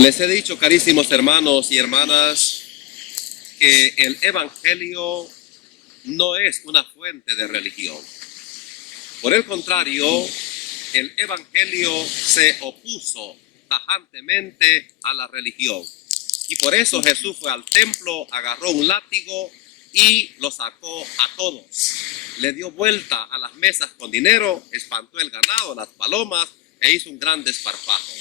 Les he dicho, carísimos hermanos y hermanas, que el Evangelio no es una fuente de religión. Por el contrario, el Evangelio se opuso tajantemente a la religión. Y por eso Jesús fue al templo, agarró un látigo y lo sacó a todos. Le dio vuelta a las mesas con dinero, espantó el ganado, las palomas e hizo un gran desparpajo.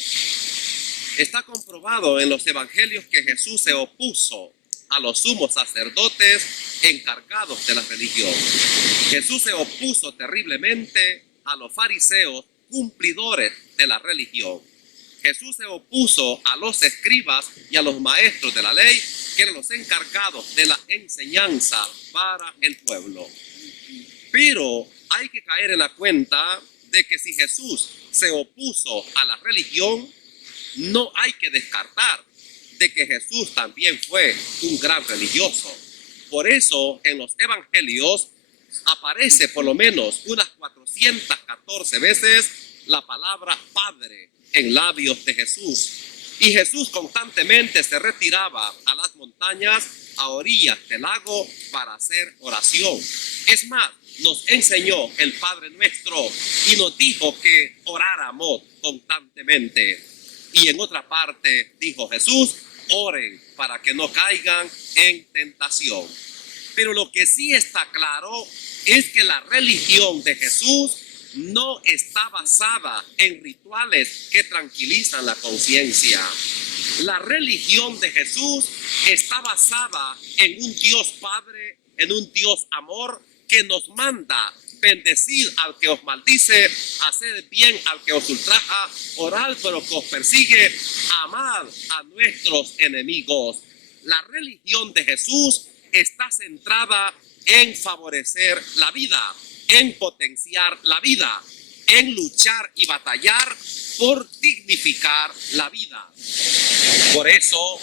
Está comprobado en los evangelios que Jesús se opuso a los sumos sacerdotes encargados de la religión. Jesús se opuso terriblemente a los fariseos cumplidores de la religión. Jesús se opuso a los escribas y a los maestros de la ley, que eran los encargados de la enseñanza para el pueblo. Pero hay que caer en la cuenta de que si Jesús se opuso a la religión, no hay que descartar de que Jesús también fue un gran religioso. Por eso en los evangelios aparece por lo menos unas 414 veces la palabra Padre en labios de Jesús. Y Jesús constantemente se retiraba a las montañas, a orillas del lago, para hacer oración. Es más, nos enseñó el Padre Nuestro y nos dijo que oráramos constantemente. Y en otra parte dijo Jesús: oren para que no caigan en tentación. Pero lo que sí está claro es que la religión de Jesús no está basada en rituales que tranquilizan la conciencia. La religión de Jesús está basada en un Dios Padre, en un Dios amor, que nos manda bendecir al que os maldice, hacer bien al que os ultraja, orar por los que os persigue, amar a nuestros enemigos. La religión de Jesús está centrada en favorecer la vida, en potenciar la vida, en luchar y batallar por dignificar la vida. Por eso,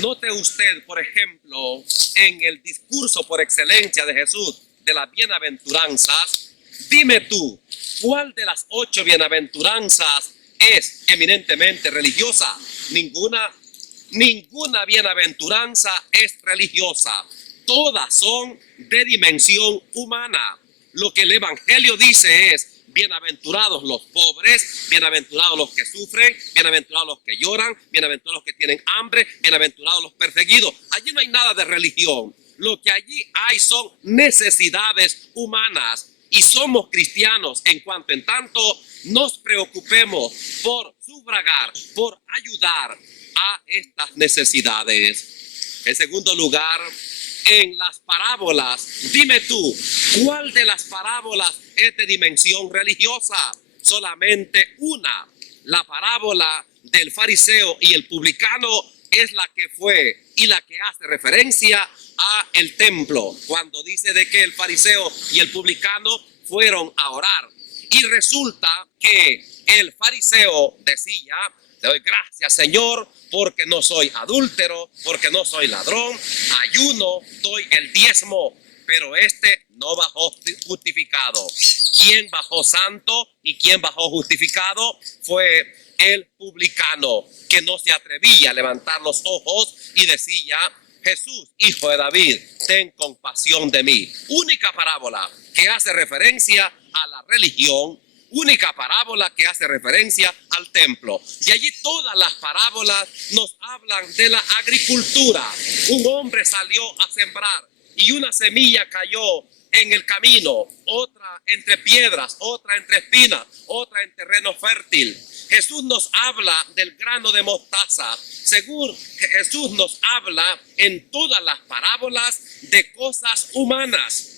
note usted, por ejemplo, en el discurso por excelencia de Jesús de las bienaventuranzas, dime tú, ¿cuál de las 8 bienaventuranzas es eminentemente religiosa? Ninguna bienaventuranza es religiosa. Todas son de dimensión humana. Lo que el Evangelio dice es: bienaventurados los pobres, bienaventurados los que sufren, bienaventurados los que lloran, bienaventurados los que tienen hambre, bienaventurados los perseguidos. Allí no hay nada de religión. Lo que allí hay son necesidades humanas. Y somos cristianos en cuanto en tanto nos preocupemos por sufragar, por ayudar a estas necesidades. En segundo lugar, en las parábolas, dime tú, ¿cuál de las parábolas es de dimensión religiosa? Solamente una. La parábola del fariseo y el publicano es la que fue y la que hace referencia a el templo, cuando dice de que el fariseo y el publicano fueron a orar. Y resulta que el fariseo decía: te doy gracias, Señor, porque no soy adúltero, porque no soy ladrón, ayuno, doy el diezmo. Pero este no bajó justificado. ¿Quién bajó santo y quién bajó justificado? Fue el publicano, que no se atrevía a levantar los ojos y decía: Jesús, hijo de David, ten compasión de mí. Única parábola que hace referencia a la religión, única parábola que hace referencia al templo. Y allí todas las parábolas nos hablan de la agricultura. Un hombre salió a sembrar y una semilla cayó en el camino, otra entre piedras, otra entre espinas, otra en terreno fértil. Jesús nos habla del grano de mostaza. Según Jesús nos habla en todas las parábolas de cosas humanas.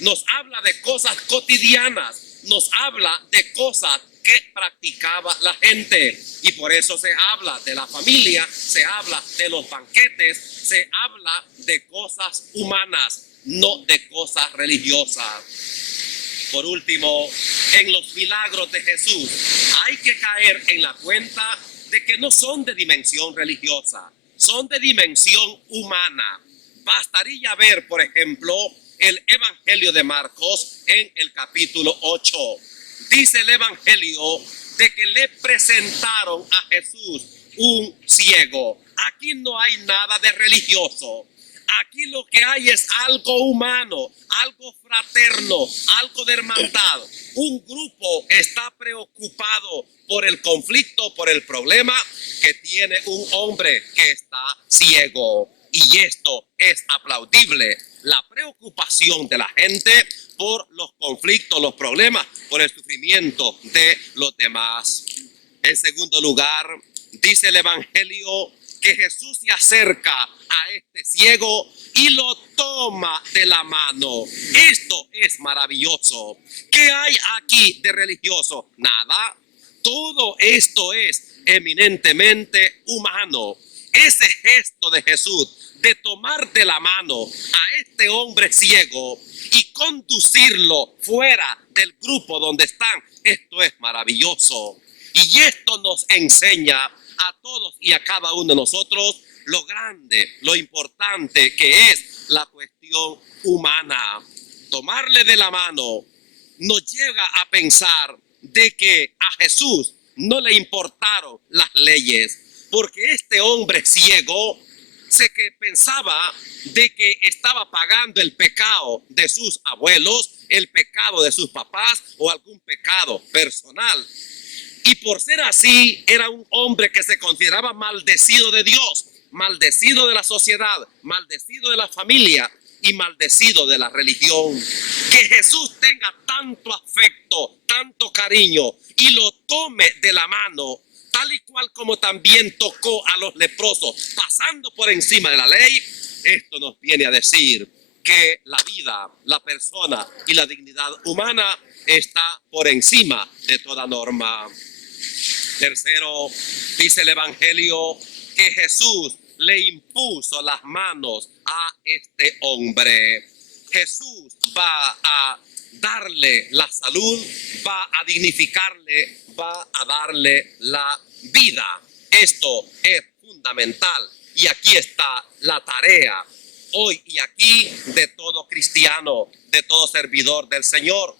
Nos habla de cosas cotidianas. Nos habla de cosas que practicaba la gente. Y por eso se habla de la familia, se habla de los banquetes, se habla de cosas humanas, no de cosas religiosas. Por último, en los milagros de Jesús hay que caer en la cuenta de que no son de dimensión religiosa, son de dimensión humana. Bastaría ver, por ejemplo, el Evangelio de Marcos en el capítulo 8. Dice el Evangelio de que le presentaron a Jesús un ciego. Aquí no hay nada de religioso. Aquí lo que hay es algo humano, algo fraterno, algo de hermandad. Un grupo está preocupado por el conflicto, por el problema que tiene un hombre que está ciego. Y esto es aplaudible. La preocupación de la gente por los conflictos, los problemas, por el sufrimiento de los demás. En segundo lugar, dice el Evangelio que Jesús se acerca a este ciego y lo toma de la mano. Esto es maravilloso. ¿Qué hay aquí de religioso? Nada. Todo esto es eminentemente humano. Ese gesto de Jesús de tomar de la mano a este hombre ciego y conducirlo fuera del grupo donde están, esto es maravilloso. Y esto nos enseña a todos y a cada uno de nosotros lo grande, lo importante que es la cuestión humana. Tomarle de la mano nos llega a pensar de que a Jesús no le importaron las leyes, porque este hombre ciego que pensaba de que estaba pagando el pecado de sus abuelos, el pecado de sus papás o algún pecado personal. Y por ser así, era un hombre que se consideraba maldecido de Dios, maldecido de la sociedad, maldecido de la familia y maldecido de la religión. Que Jesús tenga tanto afecto, tanto cariño y lo tome de la mano, tal y cual como también tocó a los leprosos, pasando por encima de la ley. Esto nos viene a decir que la vida, la persona y la dignidad humana está por encima de toda norma. Tercero, dice el Evangelio que Jesús le impuso las manos a este hombre. Jesús va a darle la salud, va a dignificarle, va a darle la vida. Esto es fundamental y aquí está la tarea hoy y aquí de todo cristiano, de todo servidor del Señor,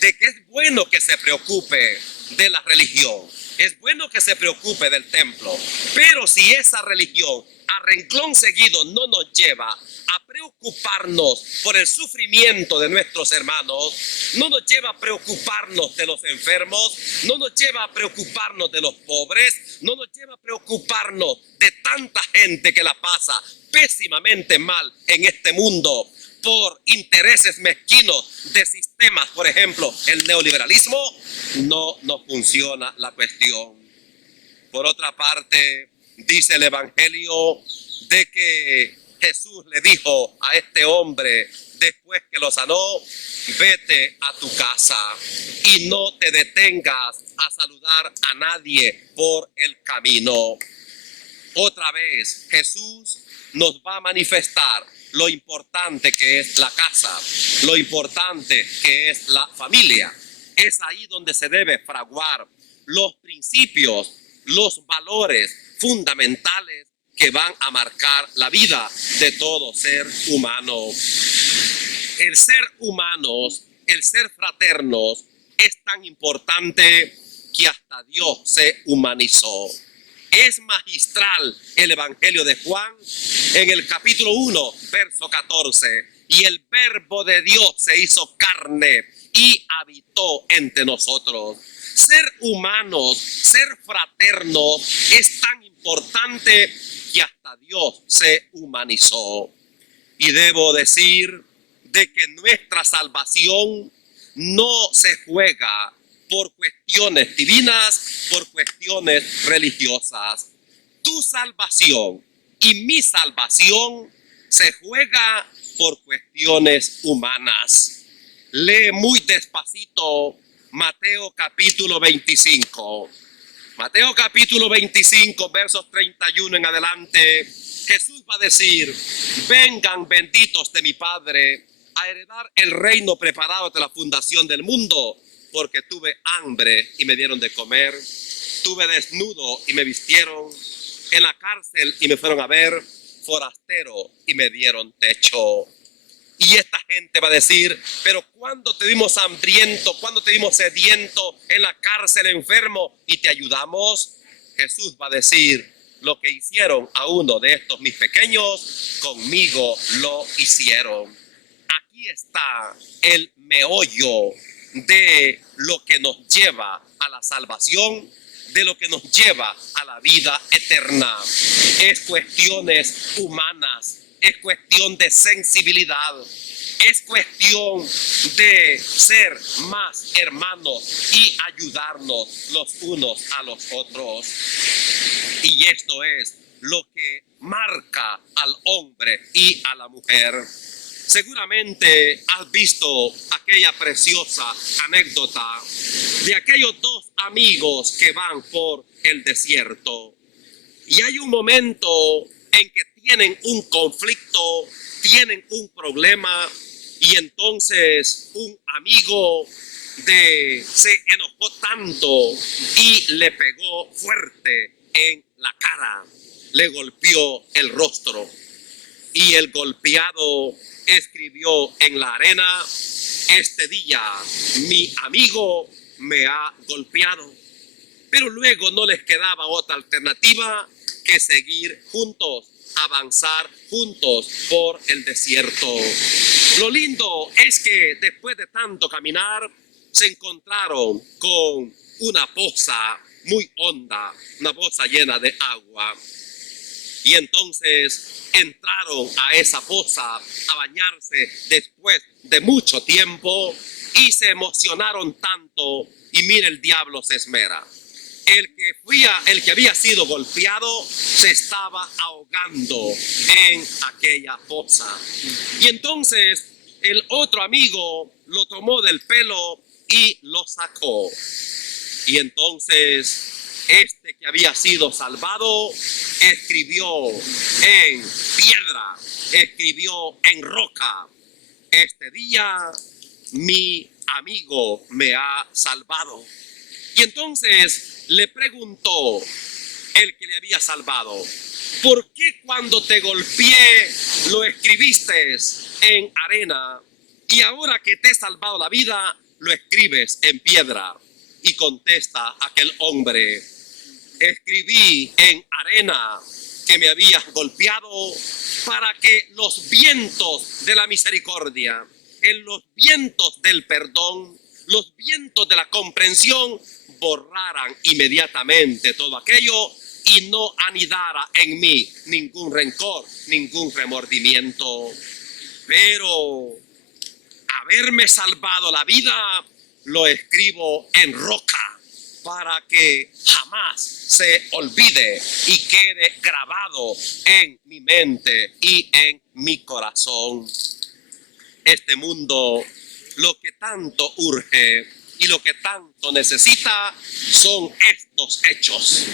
de que es bueno que se preocupe de la religión, es bueno que se preocupe del templo, pero si esa religión a renglón seguido no nos lleva a preocuparnos por el sufrimiento de nuestros hermanos, no nos lleva a preocuparnos de los enfermos, no nos lleva a preocuparnos de los pobres, no nos lleva a preocuparnos de tanta gente que la pasa pésimamente mal en este mundo por intereses mezquinos de sistemas, por ejemplo, el neoliberalismo, no funciona la cuestión. Por otra parte, dice el Evangelio de que Jesús le dijo a este hombre, después que lo sanó, vete a tu casa y no te detengas a saludar a nadie por el camino. Otra vez, Jesús nos va a manifestar lo importante que es la casa, lo importante que es la familia. Es ahí donde se debe fraguar los principios, los valores fundamentales que van a marcar la vida de todo ser humano. El ser humanos, el ser fraternos es tan importante que hasta Dios se humanizó. Es magistral el Evangelio de Juan en el capítulo 1, verso 14. Y el verbo de Dios se hizo carne y habitó entre nosotros. Ser humanos, ser fraternos es tan importante que hasta Dios se humanizó. Y debo decir de que nuestra salvación no se juega por cuestiones divinas, por cuestiones religiosas. Tu salvación y mi salvación se juega por cuestiones humanas. Lee muy despacito Mateo capítulo 25. Mateo capítulo 25, versos 31 en adelante. Jesús va a decir: vengan benditos de mi Padre a heredar el reino preparado desde la fundación del mundo. Porque tuve hambre y me dieron de comer, tuve desnudo y me vistieron, en la cárcel y me fueron a ver, forastero y me dieron techo. Y esta gente va a decir: pero ¿cuándo te vimos hambriento? ¿Cuándo te vimos sediento, en la cárcel, enfermo y te ayudamos? Jesús va a decir: lo que hicieron a uno de estos mis pequeños, conmigo lo hicieron. Aquí está el meollo de lo que nos lleva a la salvación, de lo que nos lleva a la vida eterna. Es cuestiones humanas, es cuestión de sensibilidad, es cuestión de ser más hermanos y ayudarnos los unos a los otros. Y esto es lo que marca al hombre y a la mujer. Seguramente has visto aquella preciosa anécdota de aquellos dos amigos que van por el desierto. Y hay un momento en que tienen un conflicto, tienen un problema, y entonces un amigo se enojó tanto y le pegó fuerte en la cara, le golpeó el rostro, y el golpeado escribió en la arena: este día mi amigo me ha golpeado. Pero luego no les quedaba otra alternativa que seguir juntos, avanzar juntos por el desierto. Lo lindo es que después de tanto caminar, se encontraron con una poza muy honda, una poza llena de agua. Y entonces entraron a esa poza a bañarse después de mucho tiempo y se emocionaron tanto, y mire, el diablo se esmera. El que había sido golpeado se estaba ahogando en aquella poza. Y entonces el otro amigo lo tomó del pelo y lo sacó. Y entonces este que había sido salvado escribió en piedra, escribió en roca: este día mi amigo me ha salvado. Y entonces le preguntó el que le había salvado: ¿por qué cuando te golpeé lo escribiste en arena y ahora que te he salvado la vida lo escribes en piedra? Y contesta aquel hombre: escribí en arena que me habías golpeado para que los vientos de la misericordia, en los vientos del perdón, los vientos de la comprensión borraran inmediatamente todo aquello y no anidara en mí ningún rencor, ningún remordimiento. Pero haberme salvado la vida lo escribo en roca para que jamás se olvide y quede grabado en mi mente y en mi corazón. Este mundo, lo que tanto urge y lo que tanto necesita son estos hechos,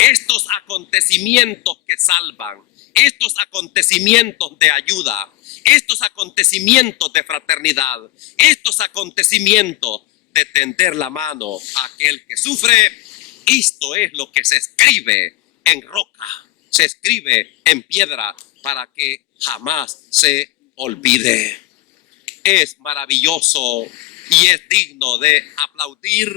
estos acontecimientos que salvan, estos acontecimientos de ayuda, estos acontecimientos de fraternidad, estos acontecimientos de tender la mano a aquel que sufre. Esto es lo que se escribe en roca, se escribe en piedra para que jamás se olvide. Es maravilloso y es digno de aplaudir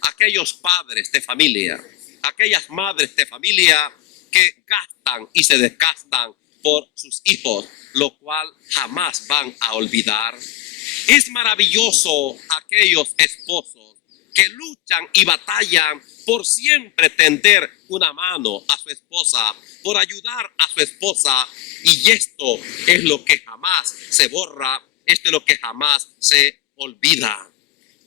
a aquellos padres de familia, aquellas madres de familia que gastan y se desgastan por sus hijos, lo cual jamás van a olvidar. Es maravilloso aquellos esposos que luchan y batallan por siempre tender una mano a su esposa, por ayudar a su esposa, y esto es lo que jamás se borra, esto es lo que jamás se olvida.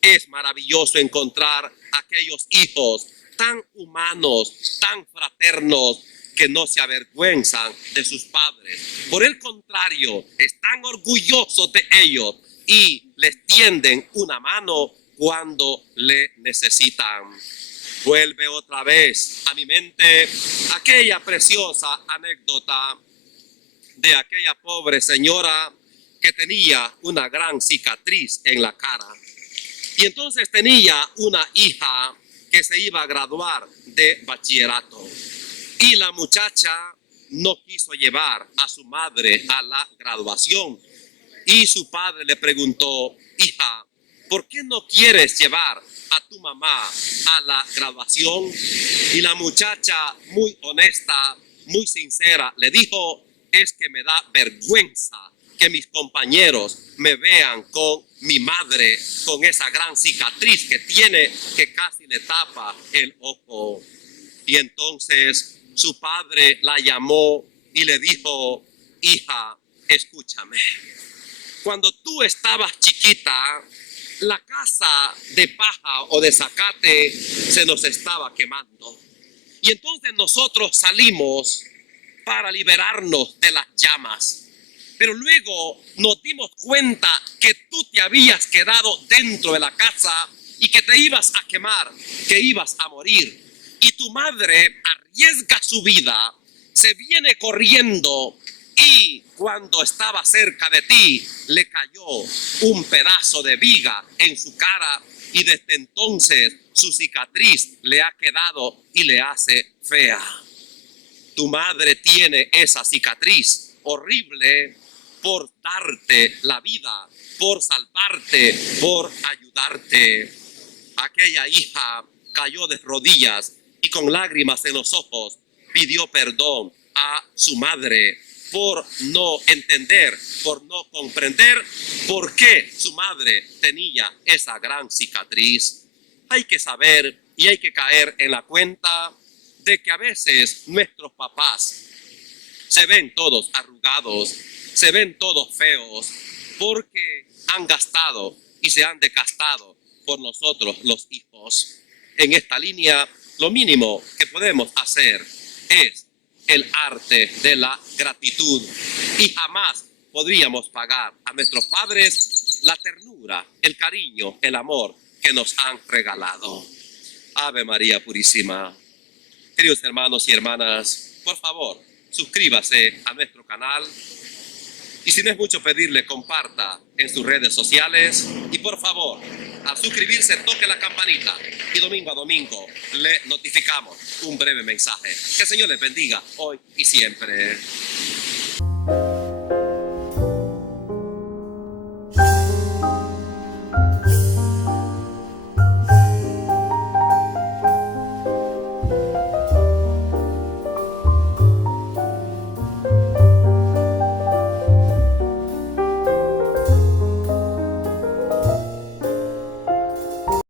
Es maravilloso encontrar aquellos hijos tan humanos, tan fraternos, que no se avergüenzan de sus padres. Por el contrario, están orgullosos de ellos y les tienden una mano cuando le necesitan. Vuelve otra vez a mi mente aquella preciosa anécdota de aquella pobre señora que tenía una gran cicatriz en la cara. Y entonces tenía una hija que se iba a graduar de bachillerato. Y la muchacha no quiso llevar a su madre a la graduación. Y su padre le preguntó: hija, ¿por qué no quieres llevar a tu mamá a la graduación? Y la muchacha, muy honesta, muy sincera, le dijo: es que me da vergüenza que mis compañeros me vean con mi madre, con esa gran cicatriz que tiene, que casi le tapa el ojo. Y entonces su padre la llamó y le dijo: hija, escúchame. Cuando tú estabas chiquita, la casa de paja o de zacate se nos estaba quemando. Y entonces nosotros salimos para liberarnos de las llamas. Pero luego nos dimos cuenta que tú te habías quedado dentro de la casa y que te ibas a quemar, que ibas a morir. Y tu madre arriesga su vida, se viene corriendo y cuando estaba cerca de ti le cayó un pedazo de viga en su cara y desde entonces su cicatriz le ha quedado y le hace fea. Tu madre tiene esa cicatriz horrible por darte la vida, por salvarte, por ayudarte. Aquella hija cayó de rodillas y con lágrimas en los ojos pidió perdón a su madre por no entender, por no comprender por qué su madre tenía esa gran cicatriz. Hay que saber y hay que caer en la cuenta de que a veces nuestros papás se ven todos arrugados, se ven todos feos, porque han gastado y se han desgastado por nosotros los hijos. En esta línea, lo mínimo que podemos hacer es el arte de la gratitud y jamás podríamos pagar a nuestros padres la ternura, el cariño, el amor que nos han regalado. Ave María Purísima. Queridos hermanos y hermanas, por favor, suscríbase a nuestro canal y si no es mucho pedirle, comparta en sus redes sociales y por favor, al suscribirse toque la campanita y domingo a domingo le notificamos un breve mensaje. Que el Señor les bendiga hoy y siempre.